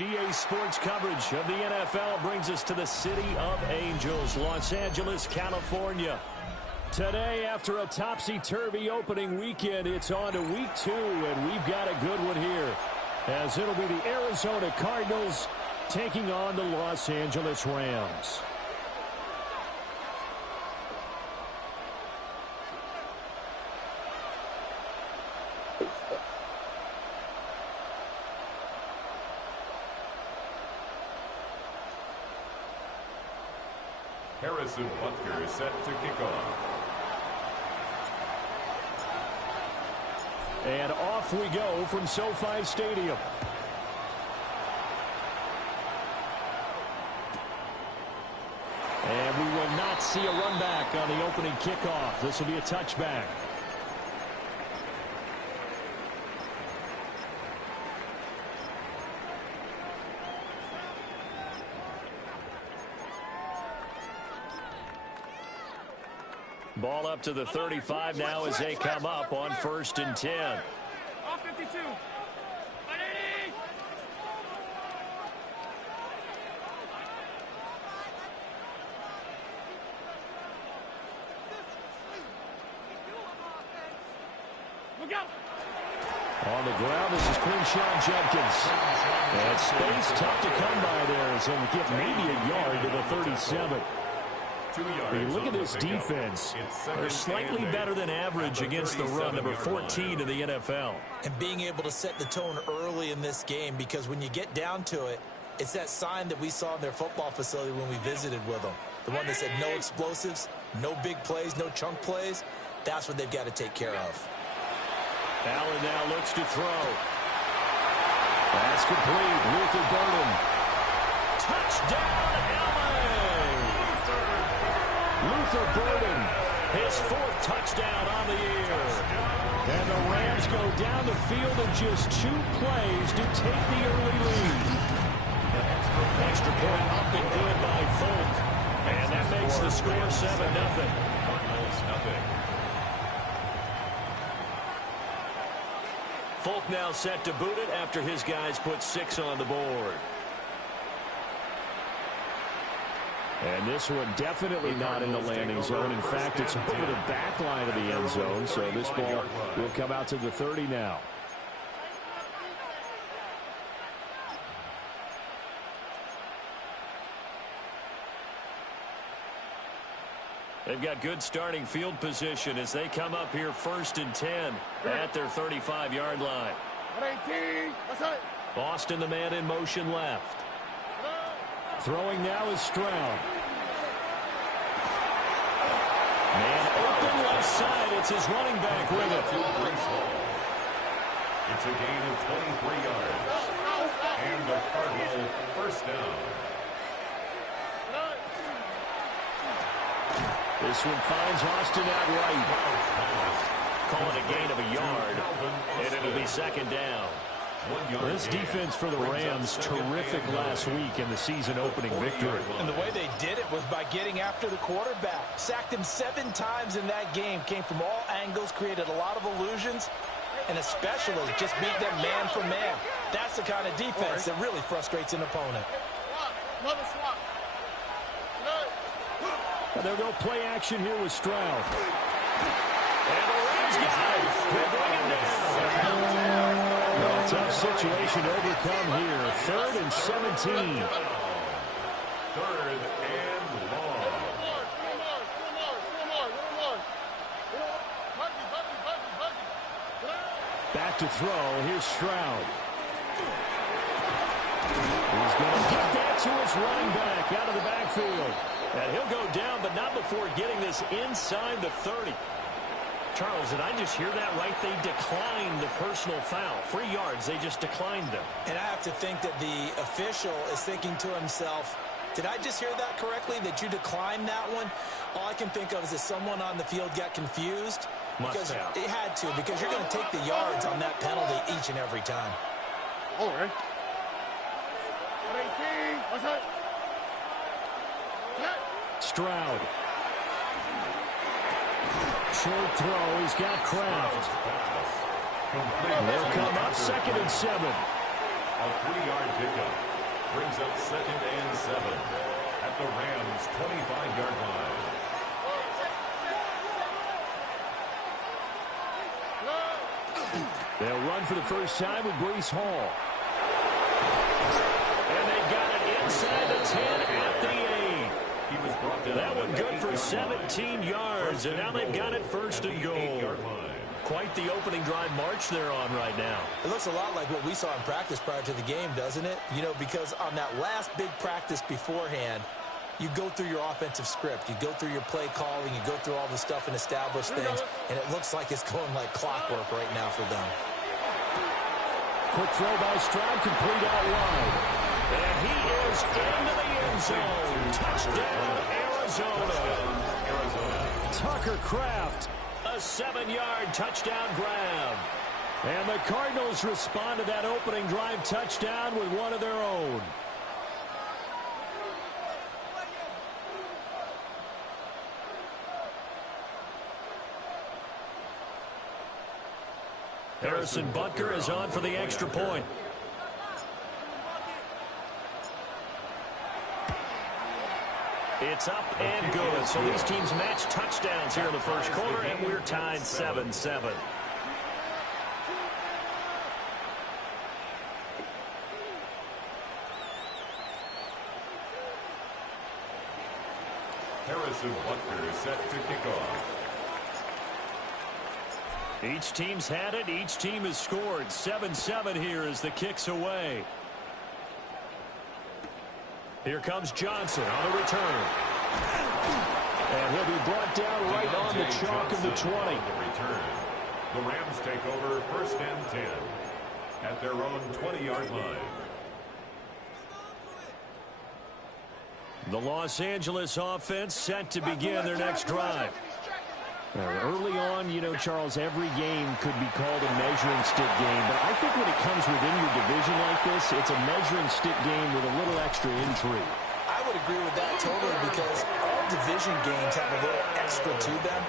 EA Sports coverage of the NFL brings us to the City of Angels, Los Angeles, California. Today, after a topsy-turvy opening weekend, it's on to week 2, and we've got a good one here, as it'll be the Arizona Cardinals taking on the Los Angeles Rams. Harrison Butker set to kick off. And off we go from SoFi Stadium. And we will not see a run back on the opening kickoff. This will be a touchback. Ball up to the 35 now as they come up on 1st and 10. Off 52. Look out. On the ground, this is Quinshawn Judkins. And space tough to come by there as he'll get maybe a yard to the 37. 2 yards. Hey, look at this defense. They're slightly better than average against the run, number 14 in the NFL. And being able to set the tone early in this game, because when you get down to it, it's that sign that we saw in their football facility when we visited with them. The one that said no explosives, no big plays, no chunk plays. That's what they've got to take care of. Allen now looks to throw. That's complete. Luther Burden. Touchdown, Allen! Luther Burden, his 4th touchdown on the year. And the Rams go down the field in just 2 plays to take the early lead. Extra point up and good by Folk. And that makes the score 7-0. Cardinals nothing. Folk now set to boot it after his guys put 6 on the board. And this one definitely not in the landing zone. In fact, it's over the back line of the end zone. So this ball will come out to the 30 now. They've got good starting field position as they come up here 1st and 10 at their 35-yard line. Boston, the man in motion left. Throwing now is Stroud. Man open left side. It's his running back with it. It's a gain of 23 yards. And the Cardinal first down. This one finds Austin out right. Call it a gain of a yard. And it'll be 2nd down. This defense for the Rams, terrific last week in the season-opening victory. And the way they did it was by getting after the quarterback. Sacked him 7 times in that game. Came from all angles, created a lot of illusions, and especially just beat them man for man. That's the kind of defense that really frustrates an opponent. And they'll go play action here with Stroud. And the Rams guys will bring him down. Well, tough situation to overcome here. 3rd and 17. 3rd and long. Back to throw. Here's Stroud. He's going to get that to his running back out of the backfield. And he'll go down, but not before getting this inside the 30. Charles, did I just hear that right? They declined the personal foul. 3 yards, they just declined them. And I have to think that the official is thinking to himself, did I just hear that correctly, that you declined that one? All I can think of is that someone on the field got confused. Because it had to, because you're going to take the yards on that penalty each and every time. All right. Stroud. Short throw. He's got Kraft. They'll come up 2nd and 7. A 3-yard pickup brings up 2nd and 7 at the Rams' 25-yard line. They'll run for the first time with Breece Hall. And they got it inside the 10 at the 8. He was brought down. That one good for 17 yards, and now they've got it first and goal. Quite the opening drive march they're on right now. It looks a lot like what we saw in practice prior to the game, doesn't it? You know, because on that last big practice beforehand, you go through your offensive script. You go through your play calling. You go through all the stuff and establish things, and it looks like it's going like clockwork right now for them. Quick throw by Stroud, complete out wide. And he is into the end zone. Touchdown, Arizona. Tucker Kraft, a 7-yard touchdown grab. And the Cardinals respond to that opening drive touchdown with one of their own. Harrison Butker is on for the extra point. It's up and good. So these teams match touchdowns here in the first quarter, and we're tied 7-7. Harrison Butker is set to kick off. Each team's had it. Each team has scored. 7-7 here as the kick's away. Here comes Johnson on the return. And he'll be brought down right on the chalk of the 20. The Rams take over 1st and 10 at their own 20-yard line. The Los Angeles offense set to begin their next drive. Early on, you know, Charles, every game could be called a measuring stick game. But I think when it comes within your division like this, it's a measuring stick game with a little extra intrigue. I would agree with that totally because all division games have a little extra to them.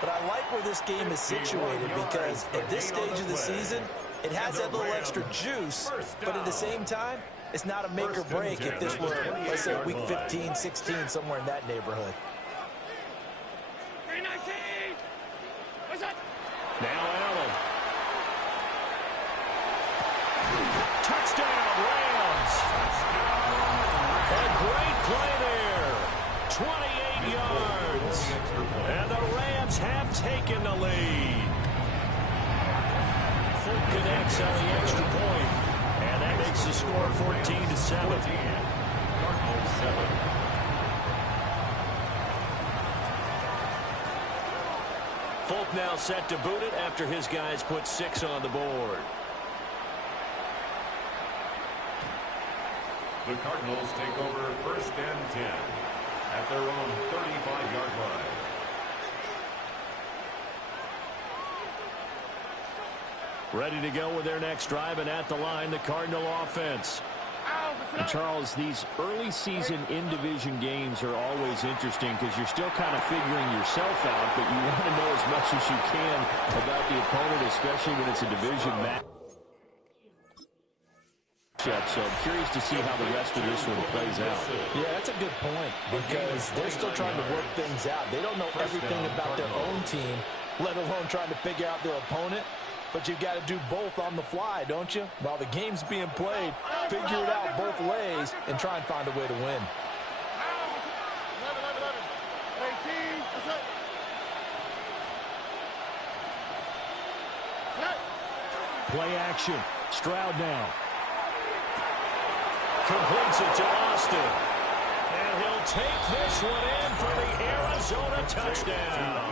But I like where this game is situated because at this stage of the season, it has that little extra juice. But at the same time, it's not a make or break if this were, let's say, week 15, 16, somewhere in that neighborhood. Now Allen. Touchdown, Rams. A great play there. 28 yards. And the Rams have taken the lead. Fulton connects on the extra point. And that makes the score 14-7. Cardinals 7. Fulton now set to boot it after his guys put 6 on the board. The Cardinals take over 1st and 10 at their own 35-yard line. Ready to go with their next drive, and at the line, the Cardinal offense. And Charles, these early season in-division games are always interesting because you're still kind of figuring yourself out, but you want to know as much as you can about the opponent, especially when it's a division match. So I'm curious to see how the rest of this one plays out. Yeah, that's a good point because they're still trying to work things out. They don't know everything about their own team, let alone trying to figure out their opponent. But you've got to do both on the fly, don't you? While the game's being played, figure it out both ways and try and find a way to win. Play action. Stroud now. Completes it to Austin. And he'll take this one in for the Arizona touchdown.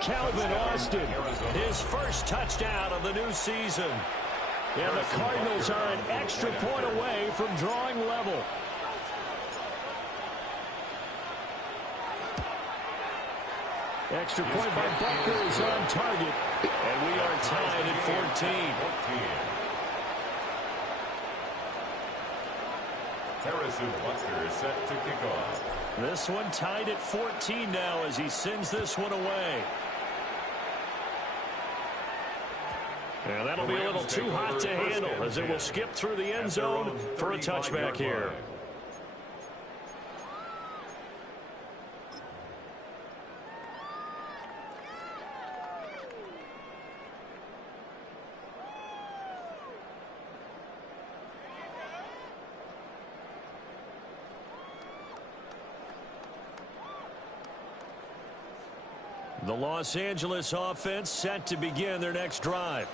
Calvin Austin, his first touchdown of the new season. And the Cardinals are an extra point away from drawing level. Extra point by Butker is on target. And we are tied at 14. Harrison Butker is set to kick off. This one tied at 14 now as he sends this one away. And that'll be a little too hot to handle as it will skip through the end zone for a touchback here. The Los Angeles offense set to begin their next drive.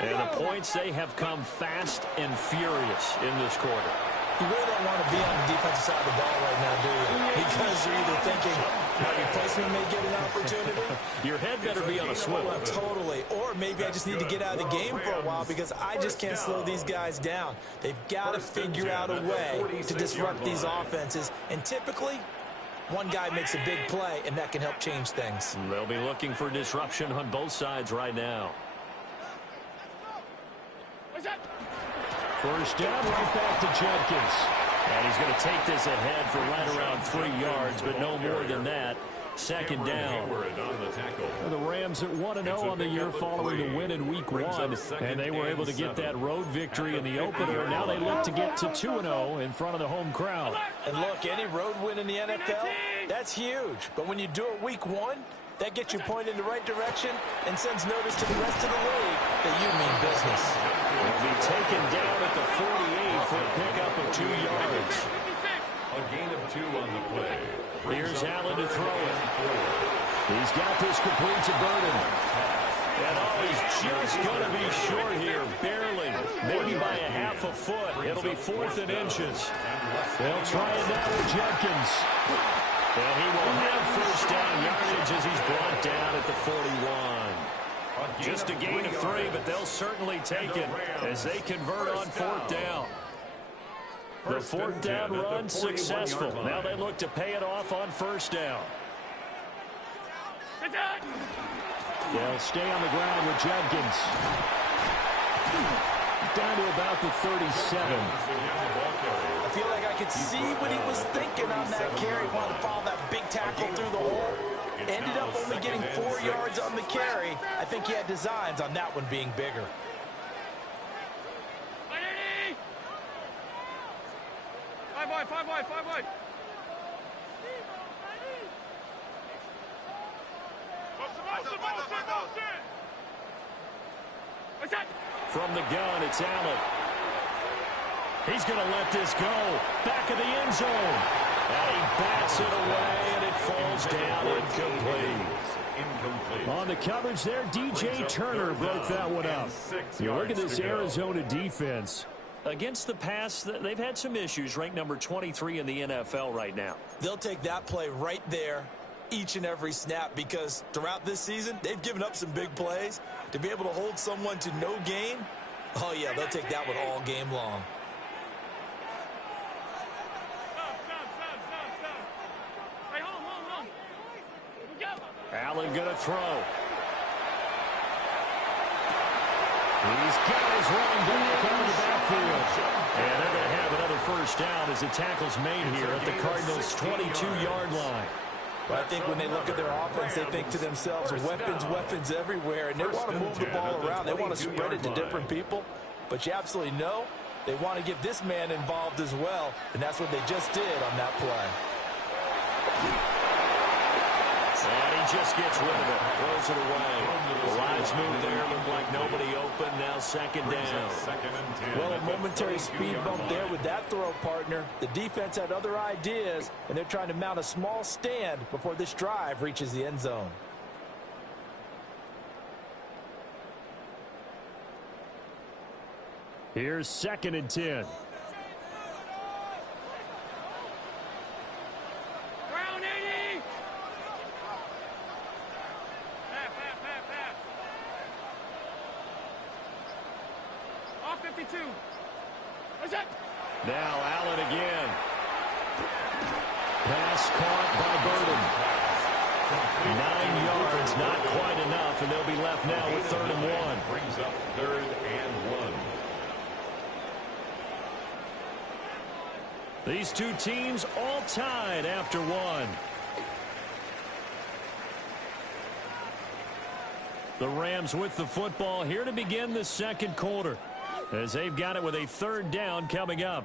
And the points, they have come fast and furious in this quarter. You really don't want to be on the defensive side of the ball right now, do you? Because you're either thinking, my replacement may get an opportunity. Your head better be on a swivel. Totally. Or maybe I just need to get out of the game for a while because I just can't slow these guys down. They've got to figure out a way to disrupt these offenses. And typically, one guy makes a big play, and that can help change things. They'll be looking for disruption on both sides right now. First down, right back to Jenkins. And he's going to take this ahead for right around 3 yards, but no more than that. Second down. The Rams at 1-0 on the year following the win in Week 1, and they were able to get that road victory in the opener. Now they look to get to 2-0 in front of the home crowd. And look, any road win in the NFL, that's huge. But when you do it Week 1, that gets you pointed in the right direction and sends notice to the rest of the league that you mean business. Will be taken down at the 48 for a pickup of 2 yards. A gain of 2 on the play. Here's Allen to throw it. He's got this complete to Burden. And he's just going to be short here, barely. Maybe by a half a foot. It'll be 4th and inches. They'll try it now with Jenkins. And he will have first down yardage as he's brought down at the 41. Just a gain of 3, but they'll certainly take it as they convert on 4th down. The 4th down run successful. Now they look to pay it off on 1st down. They'll stay on the ground with Jenkins. Down to about the 37. I feel like I could see what he was thinking on that carry. Wanted to follow that big tackle through the hole. Ended up only getting 4 yards on the carry. I think he had designs on that one being bigger. Five wide. From the gun, it's Allen. He's going to let this go. Back of the end zone. And he bats it away, and it falls down incomplete. On the coverage there, DJ Turner broke that one up. You look at this Arizona defense. Against the pass, they've had some issues, ranked number 23 in the NFL right now. They'll take that play right there each and every snap because throughout this season, they've given up some big plays. To be able to hold someone to no gain, oh, yeah, they'll take that one all game long. Allen going to throw. He's got his running back out of the backfield. And they're going to have another first down as the tackle's made here at the Cardinals' 22-yard line. But I think when they look at their offense, they think to themselves, weapons everywhere, and they want to move the ball around. They want to spread it to different people. But you absolutely know they want to get this man involved as well, and that's what they just did on that play. And he just gets rid of it, throws it away. The lines move there, look like nobody open, now second down. Well, a momentary speed bump there with that throw, partner. The defense had other ideas, and they're trying to mount a small stand before this drive reaches the end zone. Here's 2nd and 10. Now Allen again. Pass caught by Burden. 9 yards, not quite enough, and they'll be left now with 3rd and 1. Brings up 3rd and 1. These two teams all tied after 1. The Rams with the football here to begin the second quarter, as they've got it with a third down coming up.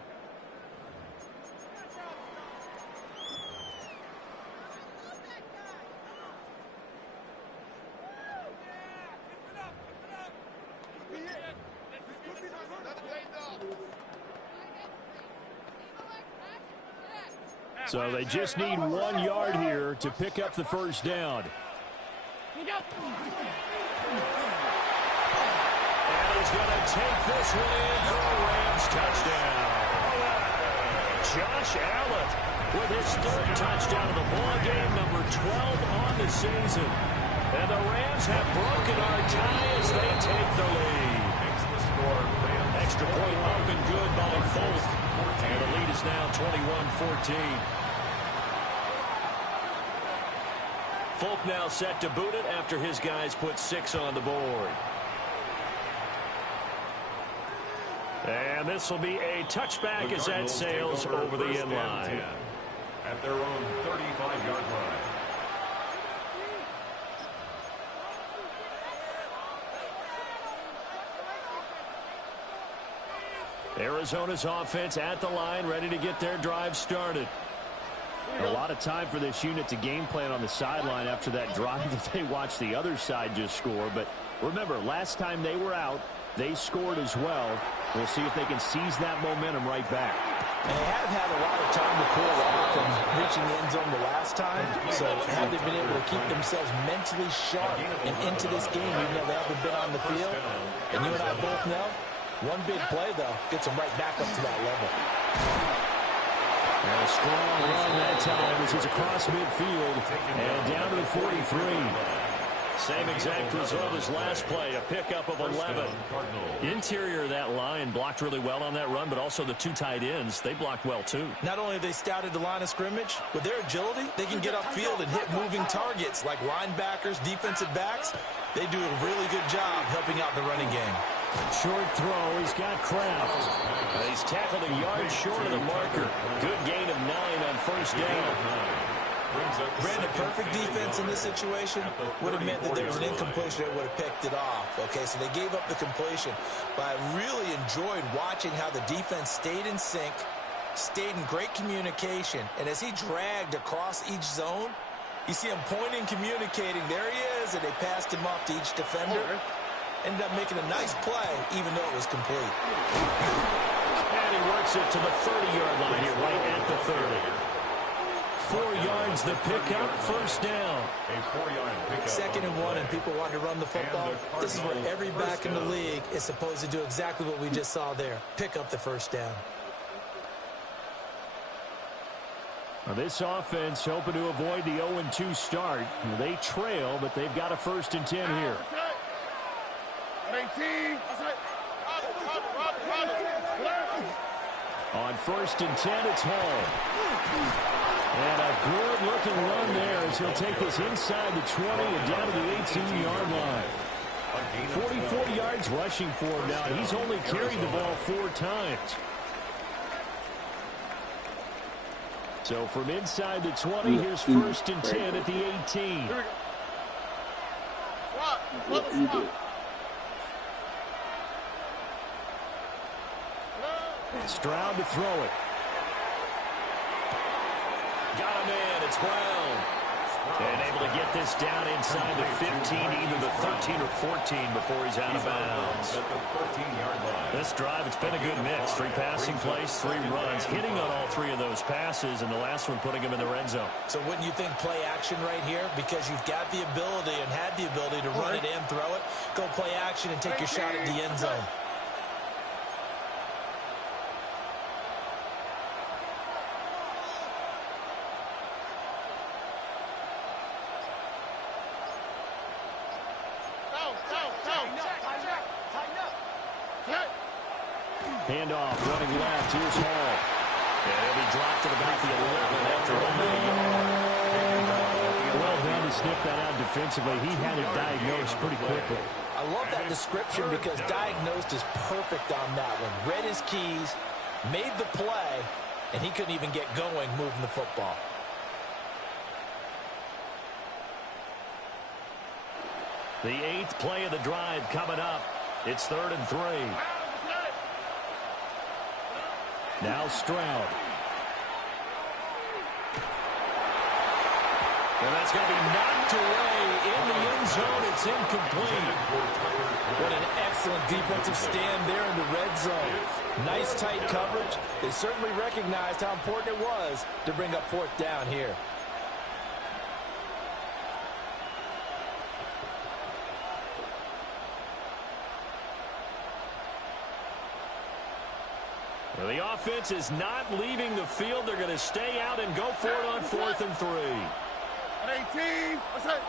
So they just need 1 yard here to pick up the first down. And he's going to take this one in for a Rams touchdown. Josh Allen with his third touchdown of the ball game, number 12 on the season. And the Rams have broken our tie as they take the lead. Extra point up and good by Folk. And the lead is now 21-14. Folk now set to boot it after his guys put 6 on the board. And this will be a touchback as that sails over the end line. At their own 35-yard line. Arizona's offense at the line, ready to get their drive started. A lot of time for this unit to game plan on the sideline after that drive that they watched the other side just score. But remember, last time they were out, they scored as well. We'll see if they can seize that momentum right back. And they have had a lot of time to cool off from reaching the end zone the last time. So have they been able to keep themselves mentally sharp and into this game, even though they haven't been on the field? And you and I both know, one big play, though, gets them right back up to that level. And a strong run that time as he's across midfield and down to the 43. Same exact result as last play, a pickup of 11. Interior of that line blocked really well on that run, but also the 2 tight ends, they blocked well too. Not only have they scouted the line of scrimmage, with their agility, they can get upfield and hit moving targets like linebackers, defensive backs. They do a really good job helping out the running game. Short throw, he's got Kraft. He's tackled a yard short of the marker. Good gain of 9 on first down. Brandon, perfect defense in this situation would have meant that there was an incompletion that would have picked it off. Okay, so they gave up the completion. But I really enjoyed watching how the defense stayed in sync, stayed in great communication. And as he dragged across each zone, you see him pointing, communicating. There he is, and they passed him off to each defender. Ended up making a nice play, even though it was complete. And he works it to the 30-yard line here, right at the 30. 4 yards the pickup, first down. A 4-yard pickup. 2nd and 1, and people want to run the football. This is where every back in the league is supposed to do exactly what we just saw there. Pick up the first down. Now this offense hoping to avoid the 0-2 start. They trail, but they've got a 1st and 10 here. On 1st and 10, it's Hall. And a good-looking run there as he'll take this inside the 20 and down to the 18-yard line. 44 yards rushing for him now, and he's only carried the ball 4 times. So from inside the 20, here's 1st and 10 at the 18. Stroud to throw it. Got him in. It's Brown. And able to get this down inside the 15, either the 13 or 14 before he's out of bounds. This drive, it's been a good mix. 3 passing plays, 3 runs, hitting on all 3 of those passes, and the last one putting him in the red zone. So wouldn't you think play action right here? Because you've got the ability and had the ability to run it and throw it. Go play action and take your shot at the end zone. Handoff, running left. Here's Hall. And he dropped it about the 11 after only a yard. Well done to sniff that out defensively. He had it diagnosed pretty quickly. I love that description because diagnosed is perfect on that one. Read his keys, made the play, and he couldn't even get going moving the football. The 8th play of the drive coming up. It's 3rd and 3. Now Stroud. And that's going to be knocked away in the end zone. It's incomplete. What an excellent defensive stand there in the red zone. Nice tight coverage. They certainly recognized how important it was to bring up 4th down here. Well, the offense is not leaving the field. They're going to stay out and go for it on 4th and 3. 18. What's that?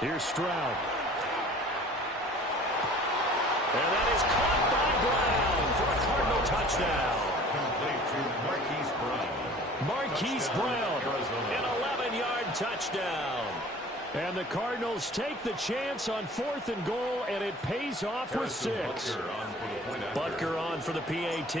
Here's Stroud. And that is caught by Brown for a Cardinal touchdown. Complete to Marquise Brown. Marquise Brown, an 11-yard touchdown. And the Cardinals take the chance on 4th and goal, and it pays off with 6. Butker on for the PAT.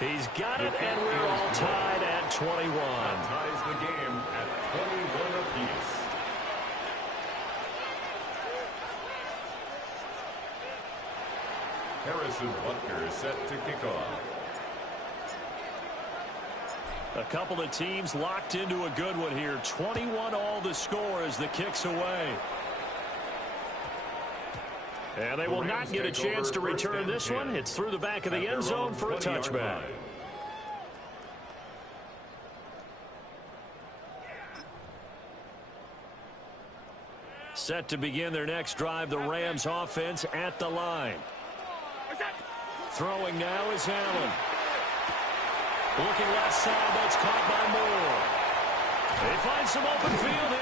He's got it, and we're all tied at 21. That ties the game at 21 apiece. Harrison Butker set to kick off. A couple of teams locked into a good one here. 21 all the score as the kick's away. And they will not get a chance to return this one. It's through the back of the end zone for a touchback. Set to begin their next drive, the Rams offense at the line. Throwing now is Allen. Looking left side, that's caught by Moore. They find some open field here.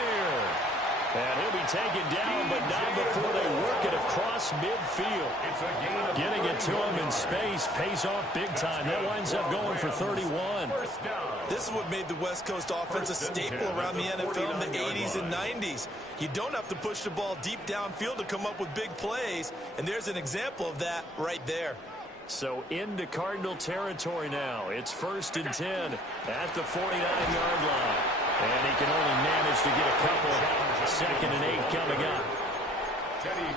And he'll be taken down, but not before they work it across midfield. Getting it to him in space pays off big time. That winds up going for 31. This is what made the West Coast offense a staple around the NFL in the 80s and 90s. You don't have to push the ball deep downfield to come up with big plays, and there's an example of that right there. So into Cardinal territory now. It's 1st and 10 at the 49-yard line. And he can only manage to get a couple. 2nd and 8 coming up.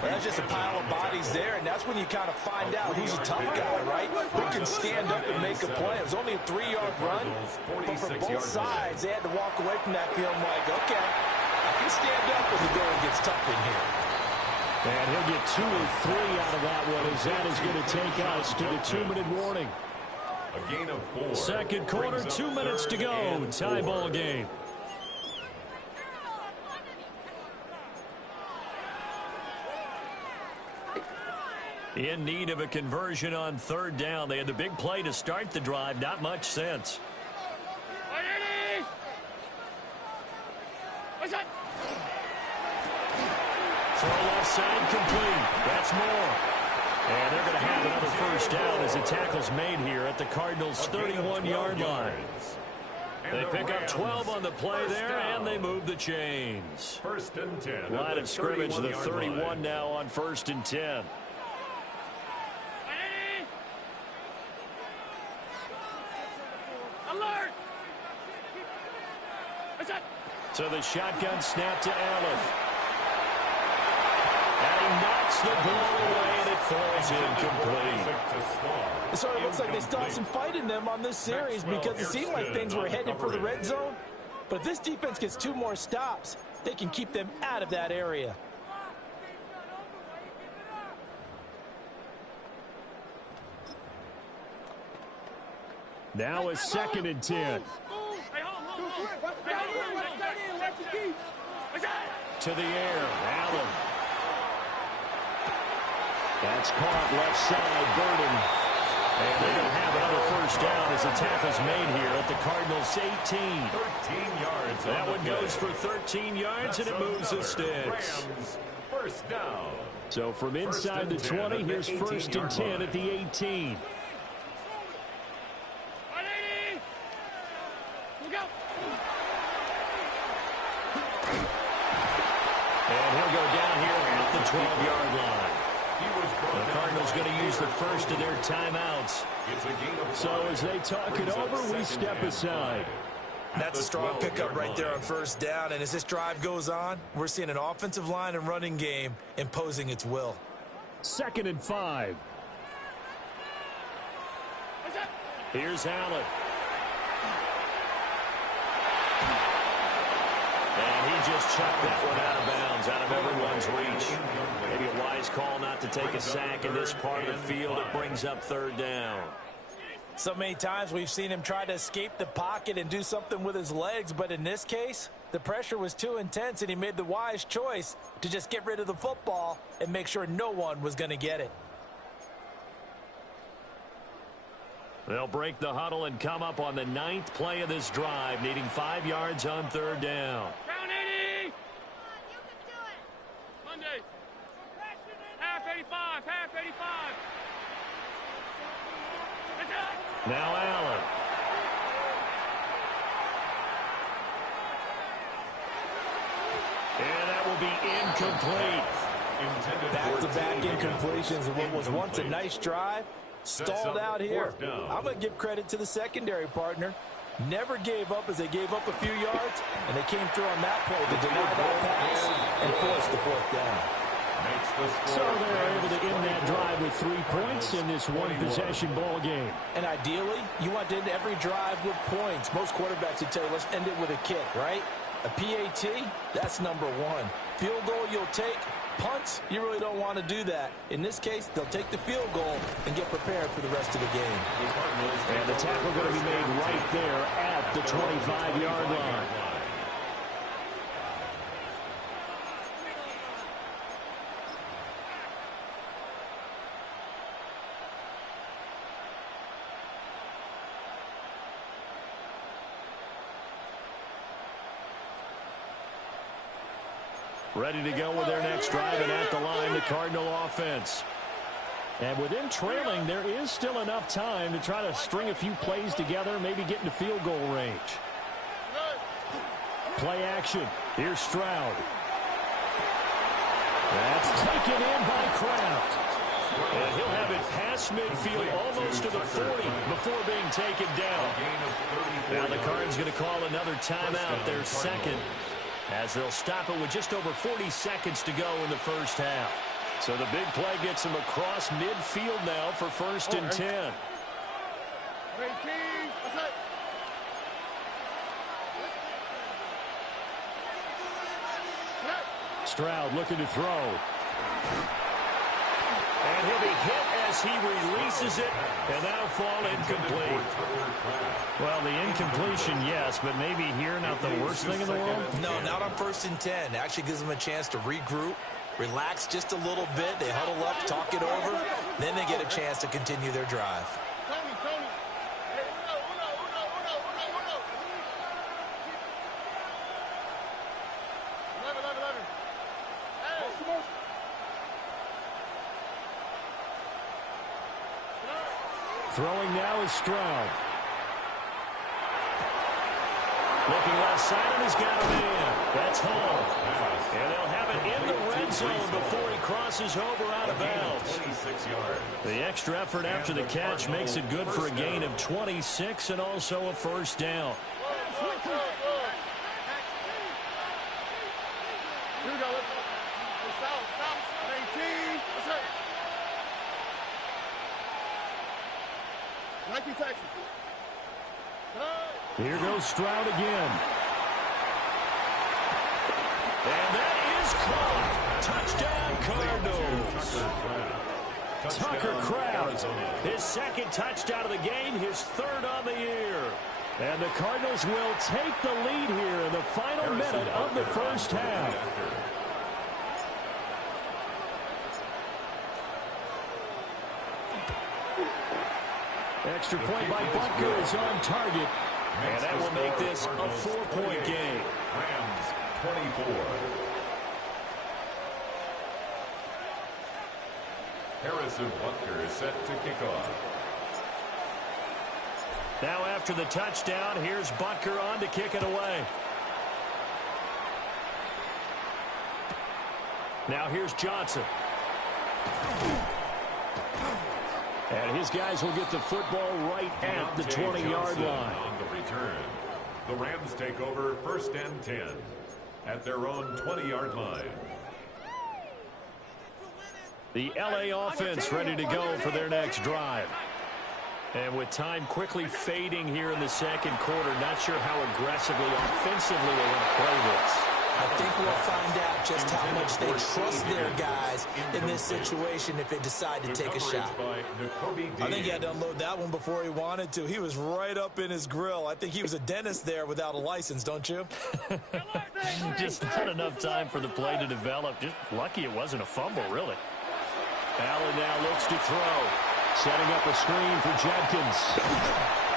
Well, that's just a pile of bodies there, and that's when you kind of find out who's a tough guy, right? Who can stand up and make a play. It was only a 3-yard run, but for both sides, they had to walk away from that feeling like, okay, I can stand up when the going gets tough in here. And he'll get 2 or 3 out of that one as that is going to take us to the 2-minute warning. A gain of 4. 2nd quarter, 2 minutes to go. Tie ball game. In need of a conversion on 3rd down. They had the big play to start the drive. Not much sense. Throw left side complete. That's more. And they're going to have another 1st down as the tackle's made here at the Cardinals' 31-yard line. They pick up 12 on the play there, and they move the chains. 1st and 10. Line of scrimmage, the 31 now on 1st and 10. So the shotgun snap to Allen. And he knocks the ball away, and it falls incomplete. It sort of looks like they still have some fight in them on this series because it seemed like things were headed for the red zone. But if this defense gets 2 more stops, they can keep them out of that area. Now a 2nd and 10. To the air, Allen. That's caught left side, Burden. And they're going to have another 1st down as the tackle's made here at the Cardinals' 18. 13 yards. That one goes for 13 yards, and it moves the sticks. 1st down. So from inside the 20, here's 1st and 10 at the 18. And he'll go down here at the 12-yard line. The Cardinals going to use the 1st of their timeouts. So as they talk it over, we step aside. That's a strong pickup right there on first down. And as this drive goes on, we're seeing an offensive line and running game imposing its will. 2nd and 5. Here's Allen. And he just chucked that one out of bounds, out of everyone's reach. Maybe a wise call not to take a sack in this part of the field. It brings up 3rd down. So many times we've seen him try to escape the pocket and do something with his legs, but in this case, the pressure was too intense and he made the wise choice to just get rid of the football and make sure no one was going to get it. They'll break the huddle and come up on the 9th play of this drive, needing 5 yards on 3rd down. Down 80. Monday. Half 85. Half 85. Now Allen. And that will be incomplete. Back-to-back incompletions of what was once a nice drive. Stalled out here. I'm going to give credit to the secondary partner. Never gave up as they gave up a few yards, and they came through on that play to deny that pass and force the 4th down. So they're able to end that drive with 3 points in this one-possession ball game. And ideally, you want to end every drive with points. Most quarterbacks would tell you, let's end it with a kick, right? A PAT, that's number 1. Field goal you'll take. Punts, you really don't want to do that. In this case, they'll take the field goal and get prepared for the rest of the game. And the tackle going to be made right there at the 25-yard line. Ready to go with their next drive, and at the line, the Cardinal offense. And with them trailing, there is still enough time to try to string a few plays together, maybe get into field goal range. Play action. Here's Stroud. That's taken in by Kraft. And he'll have it past midfield, almost to the 40 before being taken down. Now the Cards going to call another timeout, their 2nd. As they'll stop it with just over 40 seconds to go in the first half. So the big play gets them across midfield now for 1st and 10. Stroud looking to throw. And he'll be hit as he releases it, and that'll fall incomplete. Well, the incompletion, yes, but maybe here not the worst thing in the world? No, not on 1st and 10. Actually gives them a chance to regroup, relax just a little bit. They huddle up, talk it over. Then they get a chance to continue their drive. Tony. Hey, uno. 11. Hey. Throwing now is Stroud. Looking left side, and he's got a man. That's home. And they'll have it in the red zone before he crosses over out of bounds. The extra effort after the catch makes it good for a gain of 26 and also a 1st down. Here we go. Stop. 18. What's up? 19 Texas. Here goes Stroud again. And that is caught. Touchdown, Cardinals. Tucker Kraft, his 2nd touchdown of the game, his 3rd on the year. And the Cardinals will take the lead here in the final minute of the first half. Extra point by Butker is on target. And that will make this a 4-point game. Rams 24. Harrison Butker is set to kick off. Now after the touchdown, here's Butker on to kick it away. Now here's Johnson. And his guys will get the football right at the 20-yard line. On the return. The Rams take over 1st and 10 at their own 20-yard line. The LA offense ready to go for their next drive. And with time quickly fading here in the second quarter, not sure how aggressively, offensively they want to play this. I think we'll find out just how much they trust their guys in this situation if they decide to take a shot. I think he had to unload that one before he wanted to. He was right up in his grill. I think he was a dentist there without a license, don't you? Just not enough time for the play to develop. Just lucky it wasn't a fumble, really. Allen now looks to throw. Setting up a screen for Jenkins.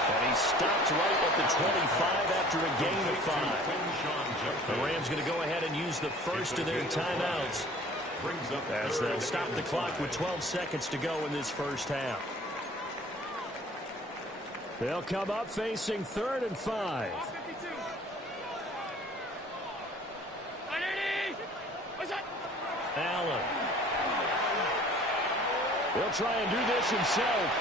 And he stopped right at the 25 after a gain of 5. The Rams going to go ahead and use the first of their timeouts as they'll stop the clock with 12 seconds to go in this first half. They'll come up facing 3rd and 5. Allen. He'll try and do this himself.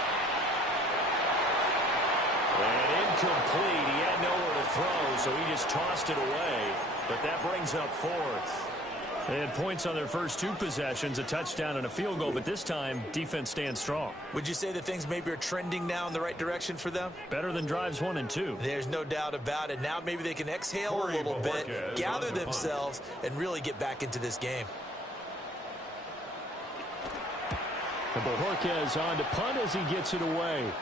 And incomplete. He had nowhere to throw, so he just tossed it away. But that brings up 4th. They had points on their first 2 possessions, a touchdown and a field goal, but this time, defense stands strong. Would you say that things maybe are trending now in the right direction for them? Better than drives 1 and 2. There's no doubt about it. Now maybe they can exhale a little bit, gather themselves, and really get back into this game. And Bojorquez on to punt as he gets it away.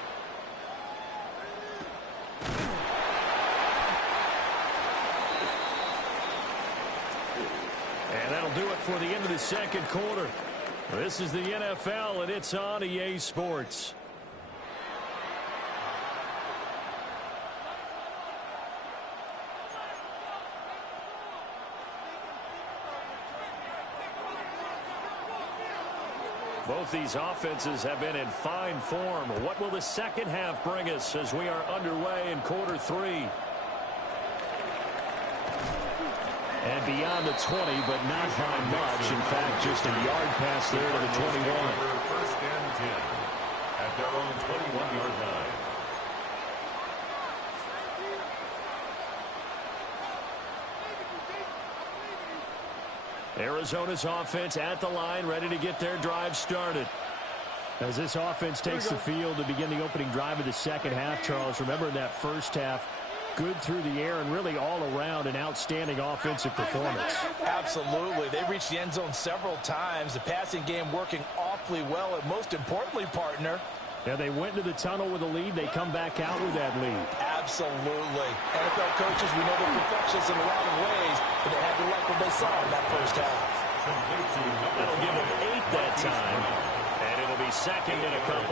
And that'll do it for the end of the second quarter. This is the NFL, and it's on EA Sports. Both these offenses have been in fine form. What will the second half bring us as we are underway in quarter 3? And beyond the 20, but not by much. In fact, just a yard pass there to the 21. 1st and 10 at their own 21-yard line. Arizona's offense at the line, ready to get their drive started. As this offense takes the field to begin the opening drive of the second half, Charles, remember in that first half, good through the air and really all around an outstanding offensive performance. Absolutely. They reached the end zone several times. The passing game working awfully well, and most importantly, partner, Yeah, they went into the tunnel with a lead. They come back out with that lead. absolutely. NFL coaches, we know they're perfectionists in a lot of ways, but they had to like what they saw in that first half. That'll give them 8 that time, and it'll be second and a couple.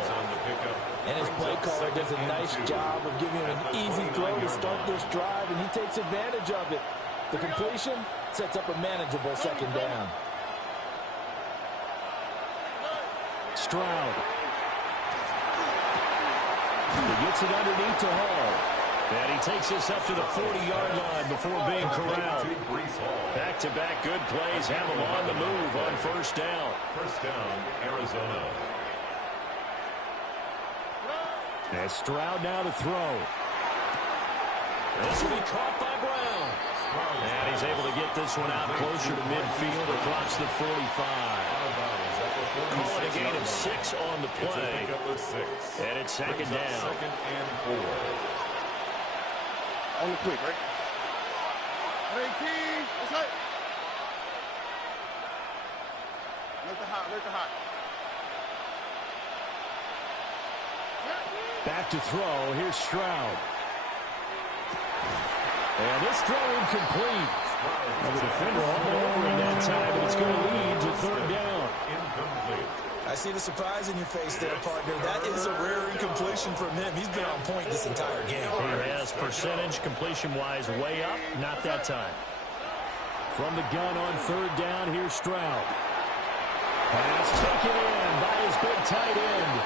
And his play caller does a nice job of giving him an easy throw to start this drive, and he takes advantage of it. The completion sets up a manageable second down. Stroud. He gets it underneath to Hall. And he takes this up to the 40-yard line before being corralled. Back-to-back good plays have him on the move on first down. First down, Arizona. And Stroud now to throw. This will be caught by Brown. And he's able to get this one out closer to midfield across the 45. Call it a gain of 6 on the play. And it's second down. Second and 4. Only quick, right? 18. What's that? Look the hot, look the hot. Back to throw. Here's Stroud. And this throw incomplete. And the defender all over in that time, and it's going to lead to third down. Incomplete. I see the surprise in your face there, partner. That is a rare incompletion from him. He's been on point this entire game. He has percentage completion-wise way up. Not that time. From the gun on third down, here's Stroud. Pass taken in by his big tight end.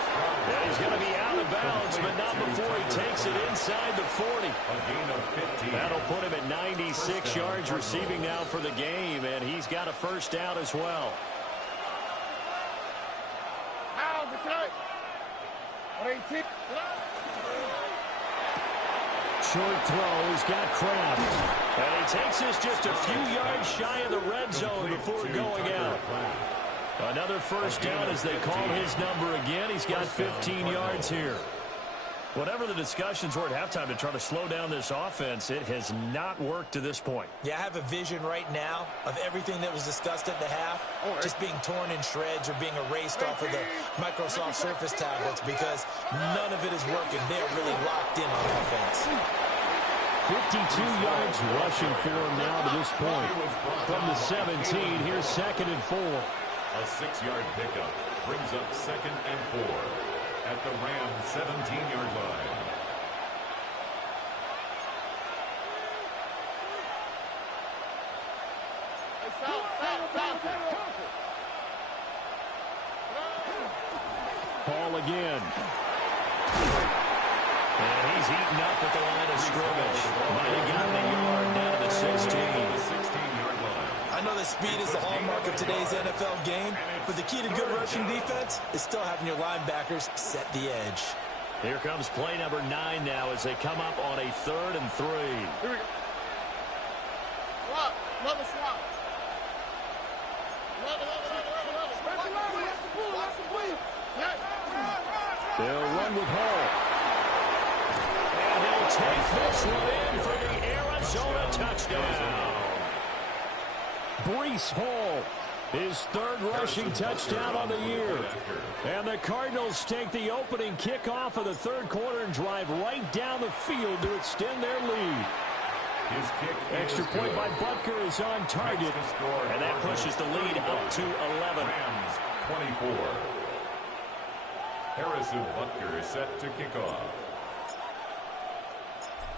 And he's going to be out of bounds, but not before he takes it inside the 40. A gain of 15. That'll put him at 96 yards receiving now for the game, and he's got a first down as well. How, get right. 18. Short throw, he's got Kraft. And he takes this just a few yards shy of the red zone before going out. Another first down as they call his number again. He's got 15 yards here. Whatever the discussions were at halftime to try to slow down this offense, it has not worked to this point. Yeah, I have a vision right now of everything that was discussed at the half just being torn in shreds or being erased off of the Microsoft Surface tablets because none of it is working. They're really locked in on offense. 52 yards rushing for him now to this point. From the 17, here's 2nd and 4. A 6-yard pickup brings up 2nd and 4. At the Rams 17-yard line. Ball again. And he's eaten up at the line of scrimmage. Might have gotten a yard down to the 16. The 16-yard line. I know that speed is the hallmark of today's NFL game, but the key to good rushing defense is still having your linebackers set the edge. Here comes play number 9 now as they come up on a 3rd and 3. Here we go. Swap. Another swap. They'll run with Hall. And he'll take this one in for the Arizona touchdown. Breece Hall, his 3rd rushing touchdown on the year. And the Cardinals take the opening kickoff of the 3rd quarter and drive right down the field to extend their lead. His kick Extra point by Butker is on target, and that pushes the lead up to 11. Rams 24. Harrison Butker is set to kick off.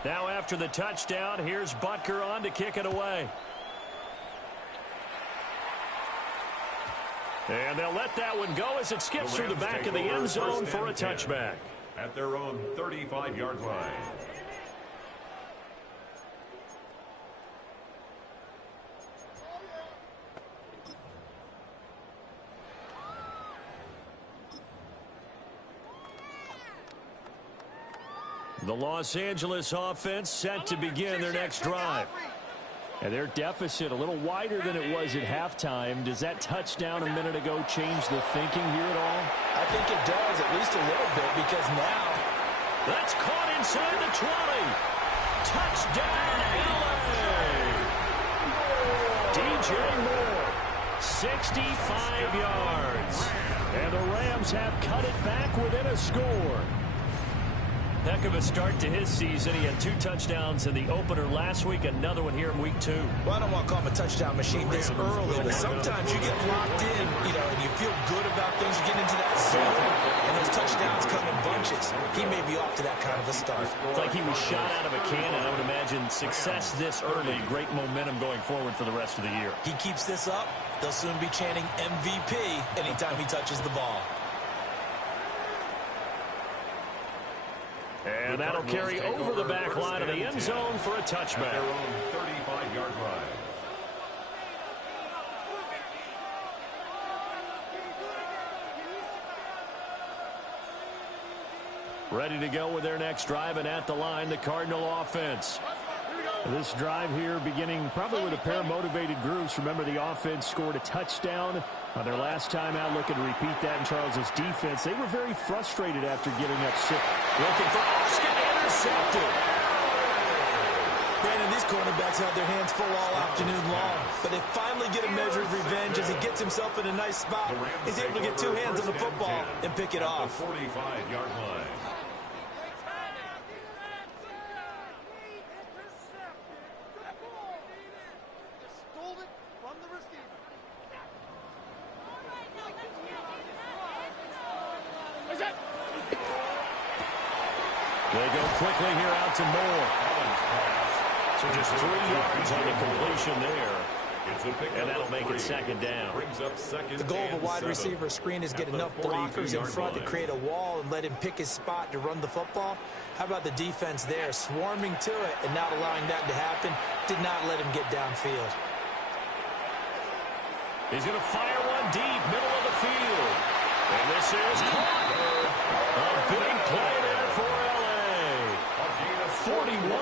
Now after the touchdown, here's Butker on to kick it away. And they'll let that one go as it skips through the back of the end zone for a touchback. At their own 35-yard line. The Los Angeles offense set to begin their next drive. And their deficit a little wider than it was at halftime. Does that touchdown a minute ago change the thinking here at all? I think it does, at least a little bit, because now that's caught inside the 20. Touchdown, LA! DJ Moore, 65 yards. And the Rams have cut it back within a score. Heck of a start to his season. He had 2 touchdowns in the opener last week, another one here in week 2. Well, I don't want to call him a touchdown machine this early, but sometimes you get locked in, and you feel good about things. You get into that zone, and those touchdowns come in bunches. He may be off to that kind of a start. It's like he was shot out of a cannon. I would imagine success this early, great momentum going forward for the rest of the year. He keeps this up, they'll soon be chanting MVP anytime he touches the ball. And that'll carry over the back line of the end zone for a touchback. At their own 35-yard line. Ready to go with their next drive, and at the line, the Cardinal offense. This drive here beginning probably with a pair of motivated groups. Remember, the offense scored a touchdown on their last time out. Looking to repeat that in Charles's defense. They were very frustrated after giving up 6. Looking for Austin, intercepted. Brandon, these cornerbacks had their hands full all afternoon long, but they finally get a measure of revenge as he gets himself in a nice spot. He's able to get 2 hands on the football and pick it off. The 45-yard line. They go quickly here out to Moore. So just 3 yards on the completion there. And that'll make it 2nd down. The goal of a wide receiver screen is get enough blockers in front to create a wall and let him pick his spot to run the football. How about the defense there, swarming to it and not allowing that to happen? Did not let him get downfield. He's going to fire one deep, middle of the field. And this is caught. A big play there for LA. 41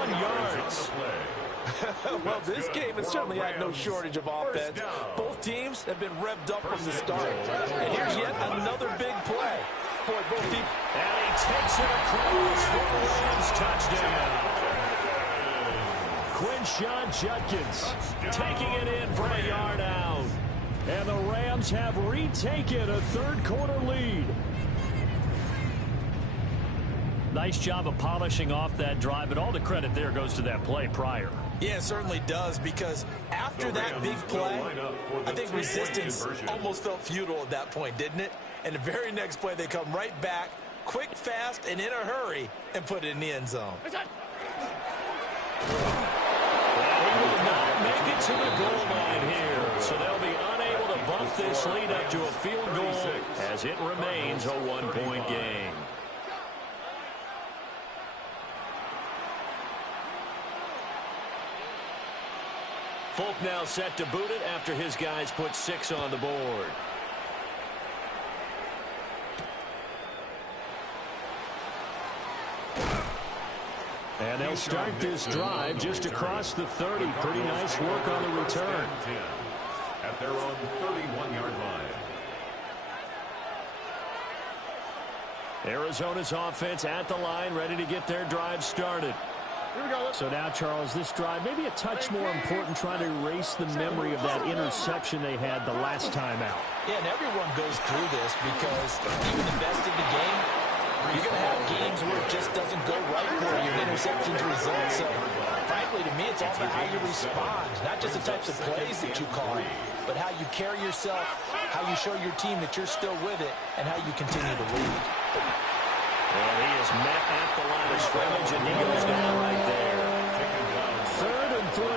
This game has certainly had no shortage of offense. Both teams have been revved up from the start. And here's yet another big play. Boy, both teams. And he takes it across for the Rams touchdown. Quinshon Judkins taking it in for a yard out. And the Rams have retaken a third-quarter lead. Nice job of polishing off that drive, but all the credit there goes to that play prior. Yeah, it certainly does, because after that big play, I think resistance almost felt futile at that point, didn't it? And the very next play, they come right back, quick, fast, and in a hurry, and put it in the end zone. He will not make it to the goal line here, so they'll be unable to bump this lead up to a field goal as it remains a one-point game. Folk now set to boot it after his guys put 6 on the board. And they'll start this drive just across the 30. Pretty nice work on the return. At their own 31-yard line. Arizona's offense at the line, ready to get their drive started. So now, Charles, this drive maybe a touch more important, trying to erase the memory of that interception they had the last time out. Yeah, and everyone goes through this because even the best in the game, you're going to have games where it just doesn't go right for you and interceptions result. So, frankly, to me, it's all about how you respond, not just the types of plays that you call, but how you carry yourself, how you show your team that you're still with it, and how you continue to lead. And he is met at the line of scrimmage, and he goes down right there. 3rd and 3.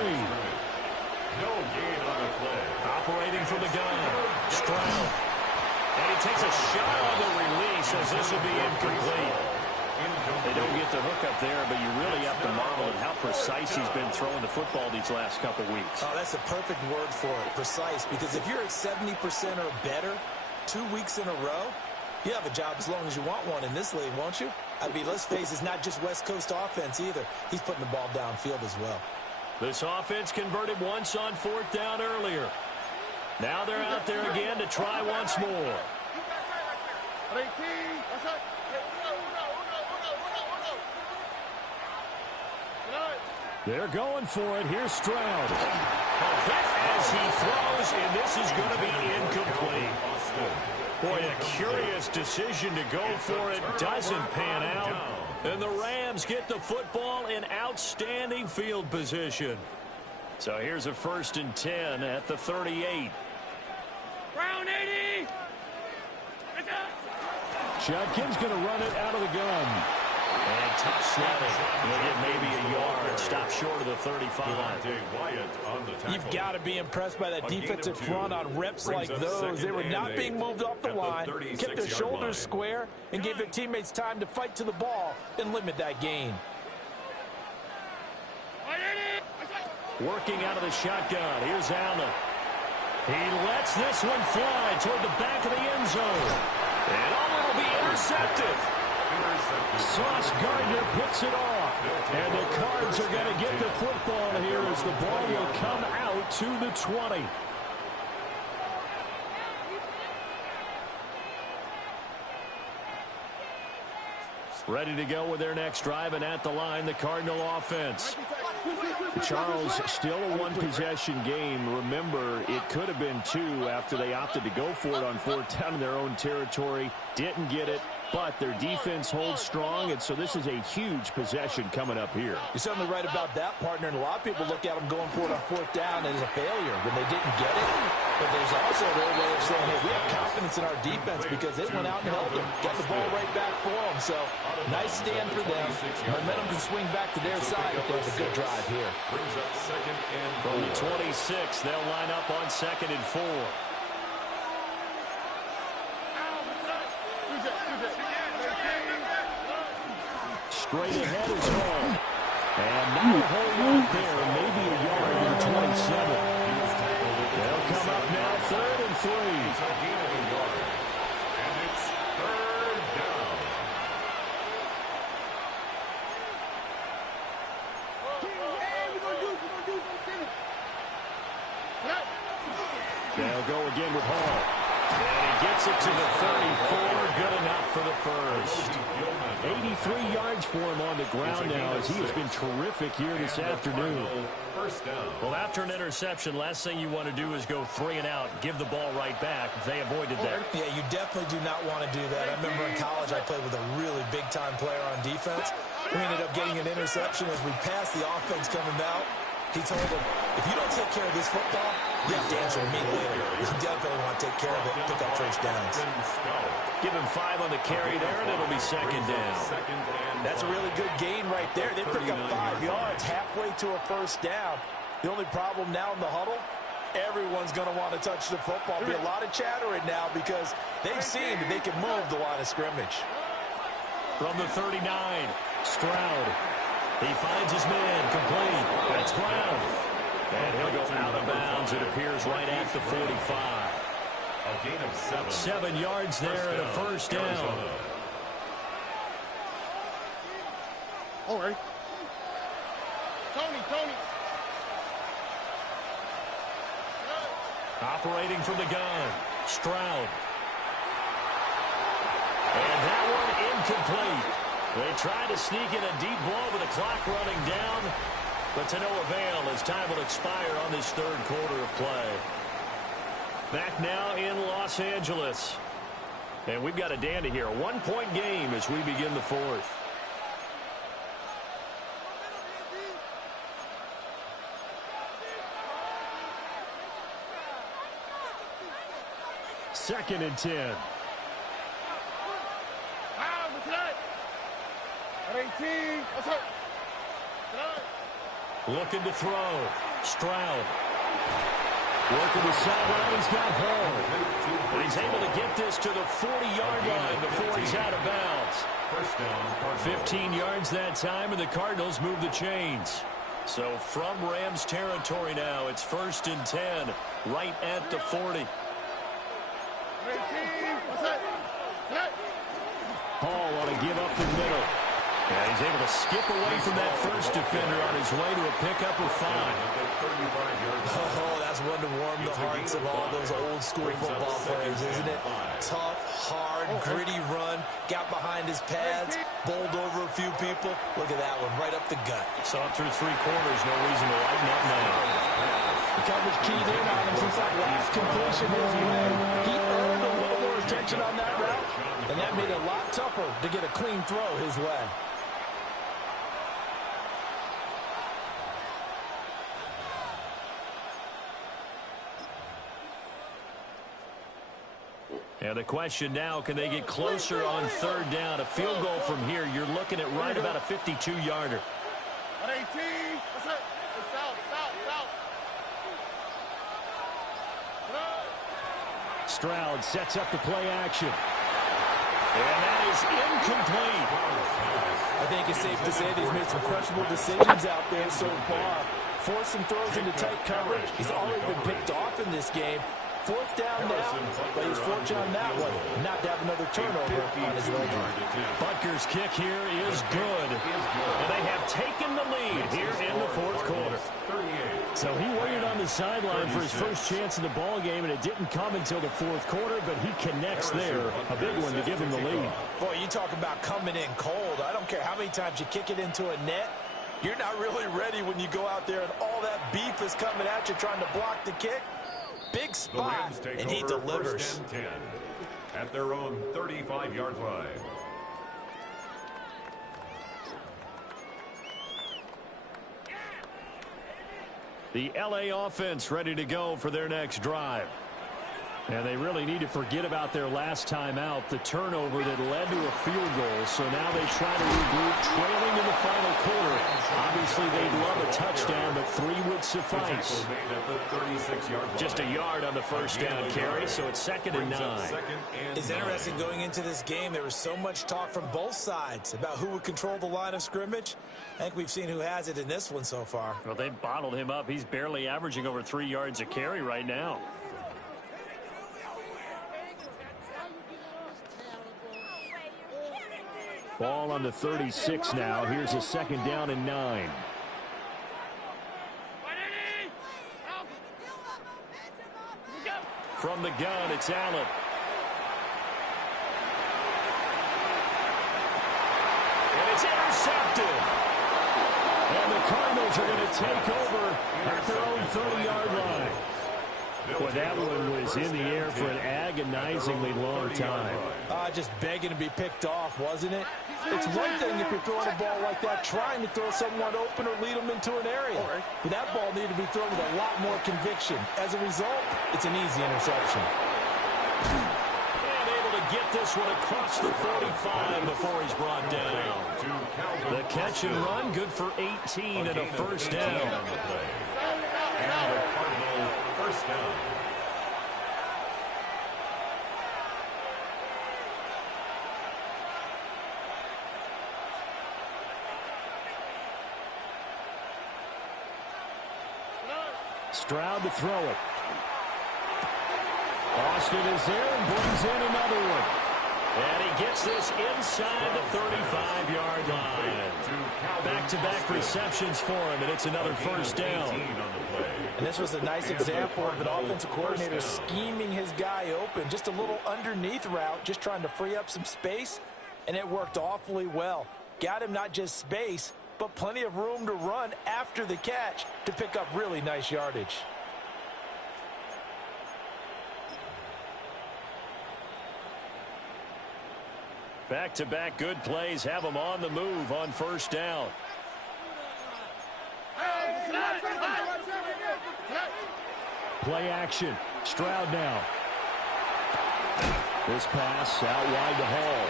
No gain on the play. Operating from the gun. Stroud. And he takes a shot on the release as this will be incomplete. They don't get the hook up there, but you really have to marvel at how precise he's been throwing the football these last couple weeks. Oh, that's a perfect word for it, precise, because if you're at 70% or better 2 weeks in a row, you have a job as long as you want one in this league, won't you? I mean, let's face it, it's not just West Coast offense either. He's putting the ball downfield as well. This offense converted once on 4th down earlier. Now they're out there again to try once more. They're going for it. Here's Stroud. As he throws, and this is going to be incomplete. Boy, a curious decision to go for it. Doesn't pan out. And the Rams get the football in outstanding field position. So here's a 1st and 10 at the 38. Round 80. Judkins going to run it out of the gun. And tough sledding. He'll get maybe a yard. Stop short of the 35. You've got to be impressed by that defensive front on reps like those. They were not being moved off the line, kept their shoulders square, and gave their teammates time to fight to the ball and limit that gain. Working out of the shotgun. Here's Allen. He lets this one fly toward the back of the end zone. And will be intercepted. Sauce Gardner picks it off. And the Cards are going to get the football here as the ball will come out to the 20. Ready to go with their next drive, and at the line, the Cardinal offense. Charles, still a one-possession game. Remember, it could have been two after they opted to go for it on 4th down in their own territory. Didn't get it, but their defense holds strong, and so this is a huge possession coming up here. You're certainly right about that, partner, and a lot of people look at them going for it on 4th down as a failure when they didn't get it. But there's also their way of saying, hey, we have confidence in our defense because they went out and held them, got the ball right back for them. So nice stand for them. Momentum can swing back to their side if they have a good drive here. From the 26, they'll line up on 2nd and 4. Straight ahead is home. And not a whole lot there. Maybe a yard to the 27. They'll come up now 3rd and 3. And it's 3rd down. 34, good enough for the first. 83 yards for him on the ground now, as he has been terrific here this afternoon. First down. Well, after an interception, last thing you want to do is go 3 and out, give the ball right back. They avoided that. Yeah, you definitely do not want to do that. I remember in college I played with a really big-time player on defense. We ended up getting an interception as we passed the offense coming out. He told him, if you don't take care of this football, you have to answer to me later. You definitely want to take care of it, pick up first downs. Give him 5 on the carry there, and it'll be second down. That's a really good gain right there. They pick up 5 yards halfway to a first down. The only problem now in the huddle, everyone's going to want to touch the football. There'll be a lot of chattering now because they've seen that they can move the line of scrimmage. From the 39, Stroud. He finds his man, complete. That's ground. And he'll go out of bounds, it appears, right at the 45. A gain of 7. 7 yards there and a first down. All right. Tony. Operating from the gun, Stroud. And that one incomplete. They tried to sneak in a deep ball with the clock running down, but to no avail as time will expire on this third quarter of play. Back now in Los Angeles. And we've got a dandy here. A 1-point game as we begin the fourth. Second and 10. At 18. That's it. Looking to throw. Stroud. Working the sideline. He's got Hall. And he's able to get this to the 40-yard line before he's out of bounds. First down. 15 yards that time, and the Cardinals move the chains. So from Rams territory now, it's 1st and 10, right at the 40. Hall want to give up the middle. And he's able to skip away from that first defender on his way to a pickup of 5. Oh, that's one to warm the hearts of all those old-school football players, isn't it? Tough, hard, gritty run. Got behind his pads, bowled over a few people. Look at that one, right up the gut. Saw it through 3 quarters. No reason to lighten up now. The coverage keyed in on him since that last completion his way. He earned a little more attention on that route, and that made it a lot tougher to get a clean throw his way. And the question now, can they get closer on 3rd down? A field goal from here, you're looking at right about a 52-yarder. At 18. That's it. It's out. Stroud sets up the play action. And that is incomplete. I think it's safe to say that he's made some questionable decisions out there so far. Forcing throws into tight coverage. He's already been picked off in this game. 4th down now, but he's fortunate on that one not to have another turnover on his ledger. Butker's kick here is good. And they have taken the lead here in the 4th quarter. So he waited on the sideline for his first chance in the ball game, and it didn't come until the 4th quarter, but he connects there. A big one to give him the lead. Boy, you talk about coming in cold. I don't care how many times you kick it into a net. You're not really ready when you go out there and all that beef is coming at you trying to block the kick. Big spot, and he delivers. 1st and 10 at their own 35-yard line. The LA offense ready to go for their next drive. And they really need to forget about their last time out, the turnover that led to a field goal. So now they try to regroup, trailing in the final quarter. Obviously, they'd love a touchdown, but 3 would suffice. Just a yard on the first down carry, so it's 2nd and 9. It's interesting going into this game. There was so much talk from both sides about who would control the line of scrimmage. I think we've seen who has it in this one so far. Well, they bottled him up. He's barely averaging over 3 yards a carry right now. Ball on the 36 now. Here's a 2nd down and 9. From the gun, it's Allen. It's intercepted. And the Cardinals are going to take over at their own 30-yard line. Boy, that one was in the air for an agonizingly long time. Just begging to be picked off, wasn't it? It's one thing if you're throwing a ball like that, trying to throw someone open or lead them into an area. But that ball needed to be thrown with a lot more conviction. As a result, it's an easy interception. And able to get this one across the 45 before he's brought down. The catch and run, good for 18 and a first down. And the Cardinal first down. Stroud to throw it. Austin is there and brings in another one. And he gets this inside the 35-yard line. Back-to-back receptions for him, and it's another first down. And this was a nice example of an offensive coordinator scheming his guy open. Just a little underneath route, just trying to free up some space, and it worked awfully well. Got him not just space, but plenty of room to run after the catch to pick up really nice yardage. Back-to-back good plays have him on the move on first down. Play action. Stroud now. This pass out wide to Hall.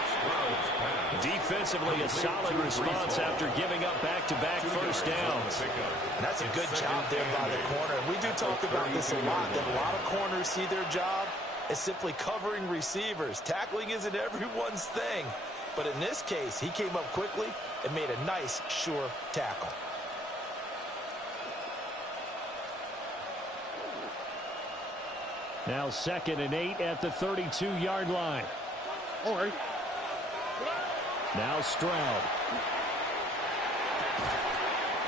Defensively, a solid response after giving up back-to-back first downs. And that's a good job there by the corner. We do talk about this a lot, that a lot of corners see their job as simply covering receivers. Tackling isn't everyone's thing. But in this case, he came up quickly and made a nice, sure tackle. Now 2nd and 8 at the 32-yard line. All right. Now Stroud.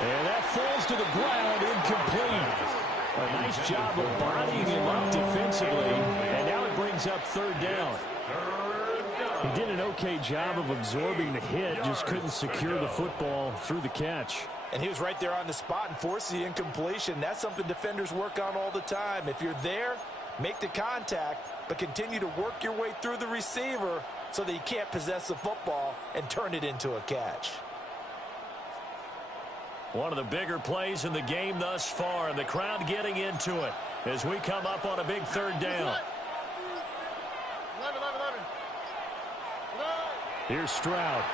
And that falls to the ground, incomplete. A nice job of bodying him up defensively, and now it brings up third down. He did an okay job of absorbing the hit, just couldn't secure the football through the catch. And he was right there on the spot and forced the incompletion. That's something defenders work on all the time. If you're there, make the contact, but continue to work your way through the receiver so that you can't possess the football and turn it into a catch. One of the bigger plays in the game thus far, and the crowd getting into it as we come up on a big third down. Here's Stroud.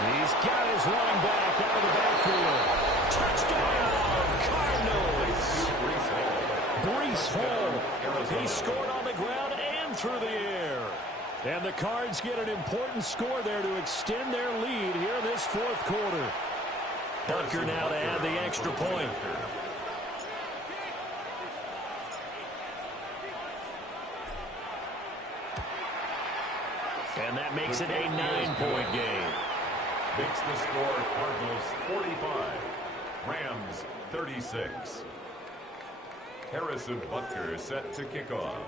He's got his running back out of the backfield. Touchdown, Cardinals. Breece Hall. He scored on the ground and through the air. And the Cards get an important score there to extend their lead here in this fourth quarter. Butker now to add the extra point. And that makes it a 9-point game. Makes the score Cardinals 45, Rams 36. Harrison Butker set to kick off.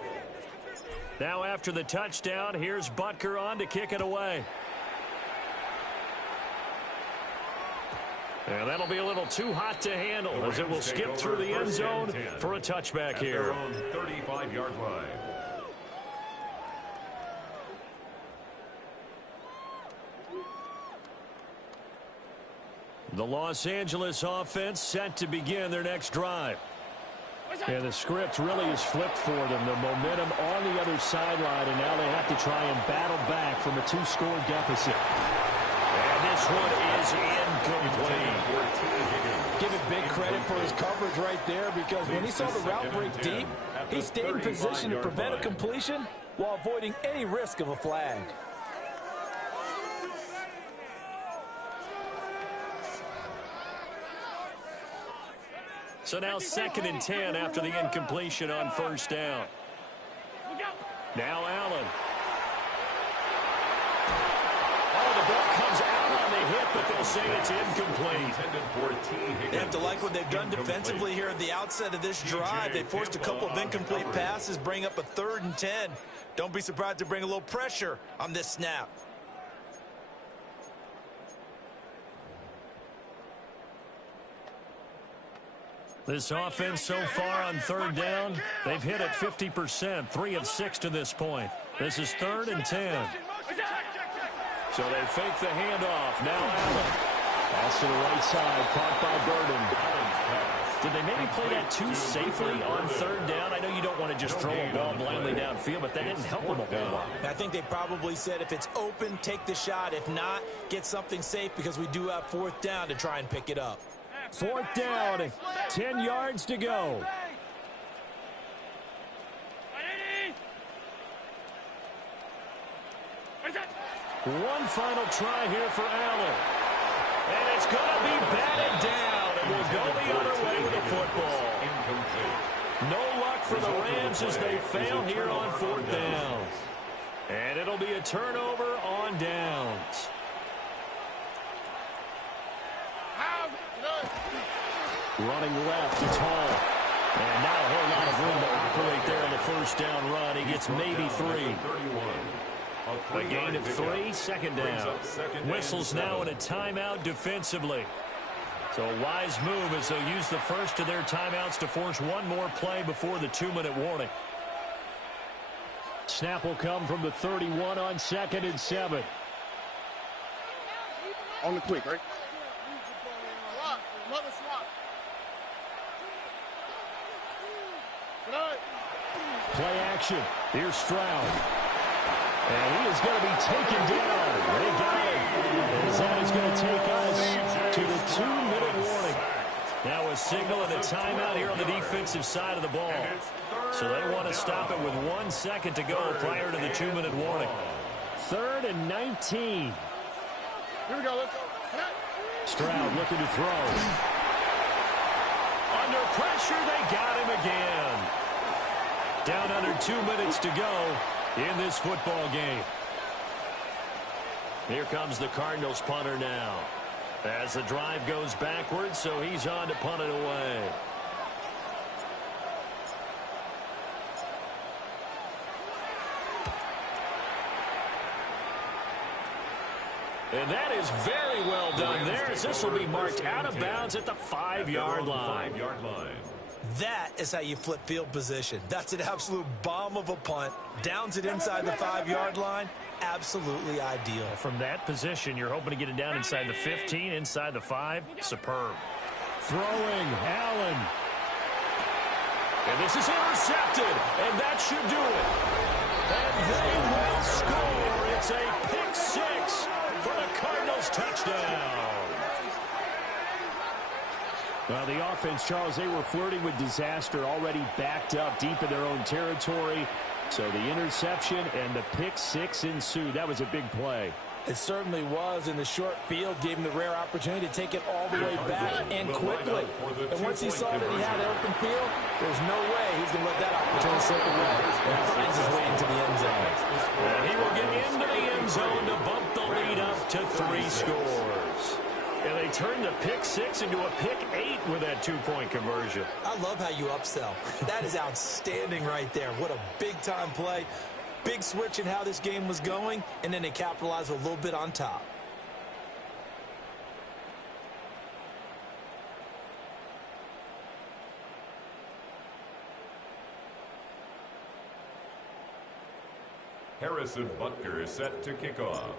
Now after the touchdown, here's Butker on to kick it away. And that'll be a little too hot to handle as it will skip through the end zone for a touchback here. Their own 35-yard line. The Los Angeles offense set to begin their next drive. And the script really is flipped for them. The momentum on the other sideline, and now they have to try and battle back from a 2-score deficit. And this one is incomplete. Give it big credit for his coverage right there, because when he saw the route break deep, he stayed in position to prevent a completion while avoiding any risk of a flag. So now 2nd and 10 after the incompletion on first down. Now Allen. Oh, the ball comes out on the hit, but they'll say it's incomplete. They have to like what they've done defensively here at the outset of this drive. They forced a couple of incomplete passes, bring up a 3rd and 10. Don't be surprised to bring a little pressure on this snap. This offense so far on third down, they've hit it 50%, 3 of 6 to this point. This is 3rd and 10. So they fake the handoff. Now Allen. Pass to the right side, caught by Burden. Did they maybe play that too safely on third down? I know you don't want to just throw a ball blindly downfield, but that didn't help them a whole lot. I think they probably said if it's open, take the shot. If not, get something safe because we do have 4th down to try and pick it up. 4th down, 10 yards to go. One final try here for Allen. And it's going to be batted down. And we'll go the other way with the football. No luck for the Rams as they fail here on 4th down. And it'll be a turnover on downs. Running left, it's Hall. And not a whole lot of room to operate there on the 1st down run. He gets maybe 3. A gain of 3, 2nd down. Whistles now in a timeout defensively. So a wise move as they'll use the first of their timeouts to force one more play before the 2-minute warning. Snap will come from the 31 on 2nd and 7. On the quick, right? Play action. Here's Stroud. And he is going to be taken down. They got him. As that is going to take us to the 2-minute warning. Now a signal and a timeout here on the defensive side of the ball. So they want to stop it with 1 second to go prior to the 2-minute warning. 3rd and 19. Here we go. Let's go. Stroud looking to throw. Under pressure, they got him again. Down under 2 minutes to go in this football game. Here comes the Cardinals punter now. As the drive goes backwards, so he's on to punt it away. And that is very well done there, as this will be marked out of bounds at the 5-yard line. That is how you flip field position. That's an absolute bomb of a punt. Downs it inside the 5-yard line. Absolutely ideal. From that position, you're hoping to get it down inside the 15, inside the 5. Superb. Throwing, Allen. And this is intercepted, and that should do it. And they will score. It's a pick 6 for the Cardinals touchdown. Well, the offense, Charles, they were flirting with disaster, already backed up deep in their own territory. So the interception and the pick 6 ensued. That was a big play. It certainly was, and the short field gave him the rare opportunity to take it all the way back and quickly. And once he saw that he had an open field, there's no way he's going to let that opportunity slip away. And he finds his way into the end zone. And he will get into the end zone to bump the lead up to 3 scores. And they turned the pick 6 into a pick 8 with that 2-point conversion. I love how you upsell. That is outstanding right there. What a big-time play. Big switch in how this game was going, and then they capitalized a little bit on top. Harrison Butker is set to kick off.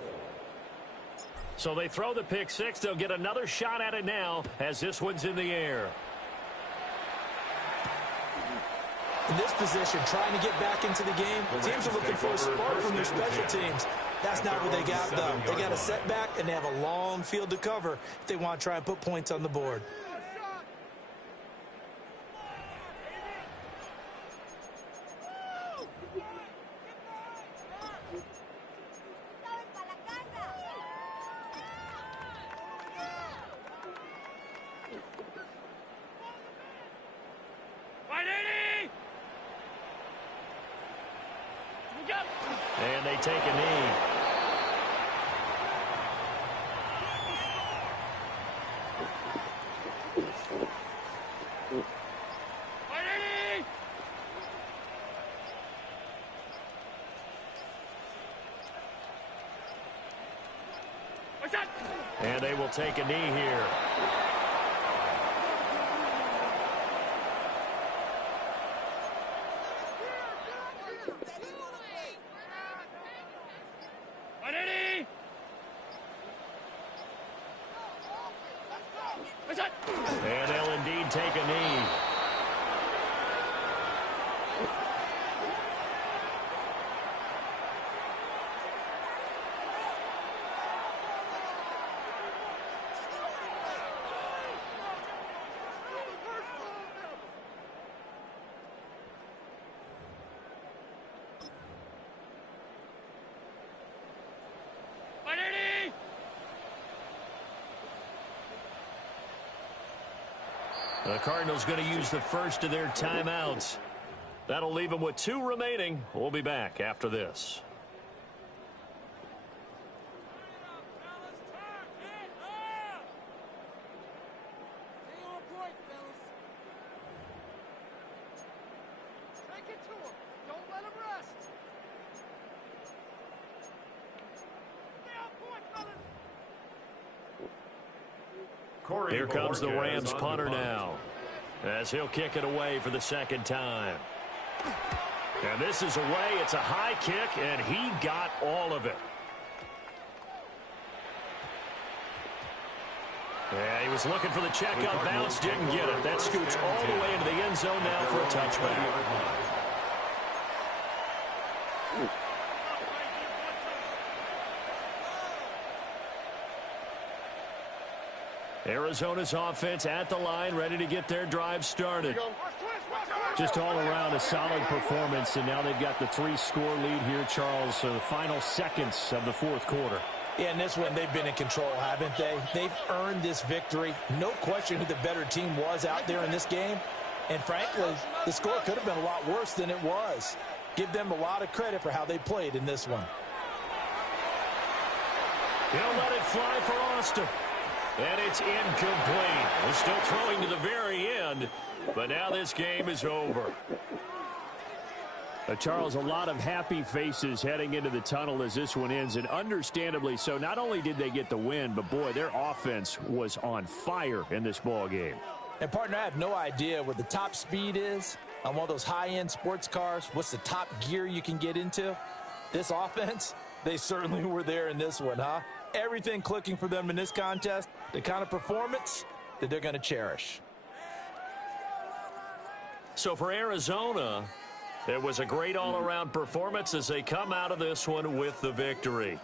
So they throw the pick 6. They'll get another shot at it now as this one's in the air. In this position, trying to get back into the game, teams are looking for a spark from their special teams. That's not what they got, though. They got a setback, and they have a long field to cover if they want to try and put points on the board. And they take a knee. And they will take a knee here. The Cardinals going to use the first of their timeouts. That'll leave them with 2 remaining. We'll be back after this. Here comes the Rams punter now, as he'll kick it away for the second time. And this is away. It's a high kick, and he got all of it. Yeah, he was looking for the checkup bounce, didn't get it. That scoots all the way into the end zone now for a touchback. Arizona's offense at the line, ready to get their drive started. Just all around a solid performance, and now they've got the 3-score lead here, Charles. So the final seconds of the fourth quarter. Yeah, in this one, they've been in control, haven't they? They've earned this victory. No question who the better team was out there in this game. And frankly, the score could have been a lot worse than it was. Give them a lot of credit for how they played in this one. He'll let it fly for Austin. And it's incomplete. We're still throwing to the very end, but now this game is over. Charles, a lot of happy faces heading into the tunnel as this one ends, and understandably so. Not only did they get the win, but boy, their offense was on fire in this ball game. And partner, I have no idea what the top speed is on one of those high-end sports cars. What's the top gear you can get into? This offense, they certainly were there in this one, huh? Everything clicking for them in this contest, the kind of performance that they're going to cherish. So for Arizona, it was a great all-around performance as they come out of this one with the victory.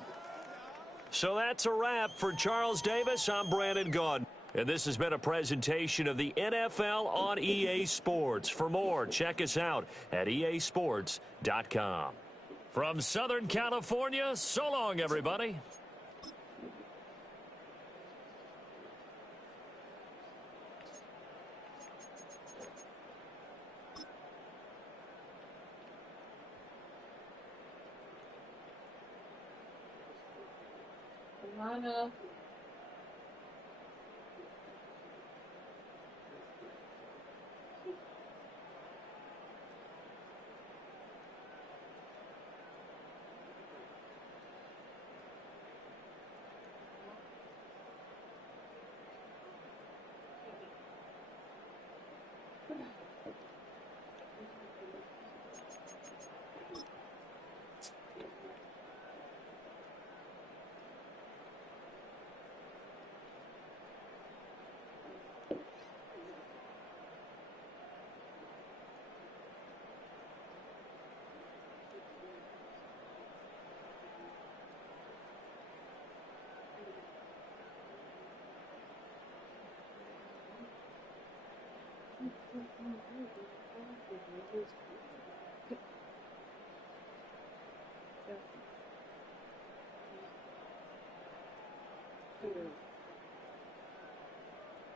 So that's a wrap. For Charles Davis, I'm Brandon Gaudin. And this has been a presentation of the NFL on EA Sports. For more, check us out at easports.com. From Southern California, so long, everybody. Lana.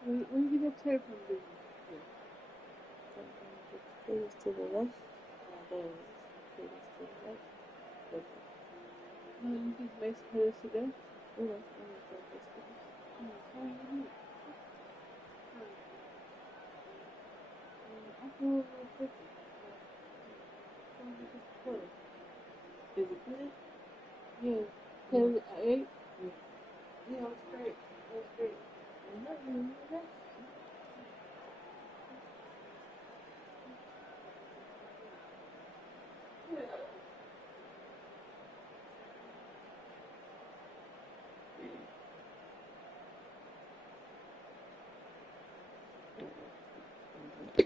When you get tape from the sometimes to the left, to the right. You think makes players today? Oh, that's I feel a little different. Is it good? Yeah. 10, 8? Yeah, it's great. That's great. I'm not going to do that.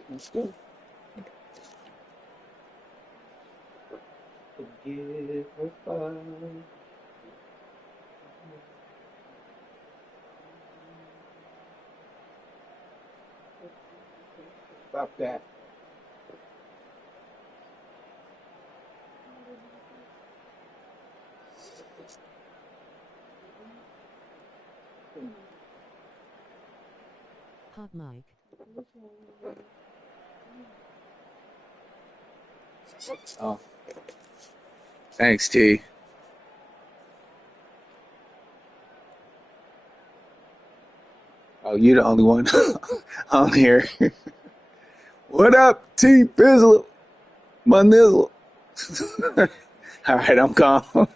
Let's go. Forgive her, Father. Stop that. Hot mic. Oh. Thanks, T. Oh, you're the only one on here. What up, T. Bizzle? My nizzle. All right, I'm gone.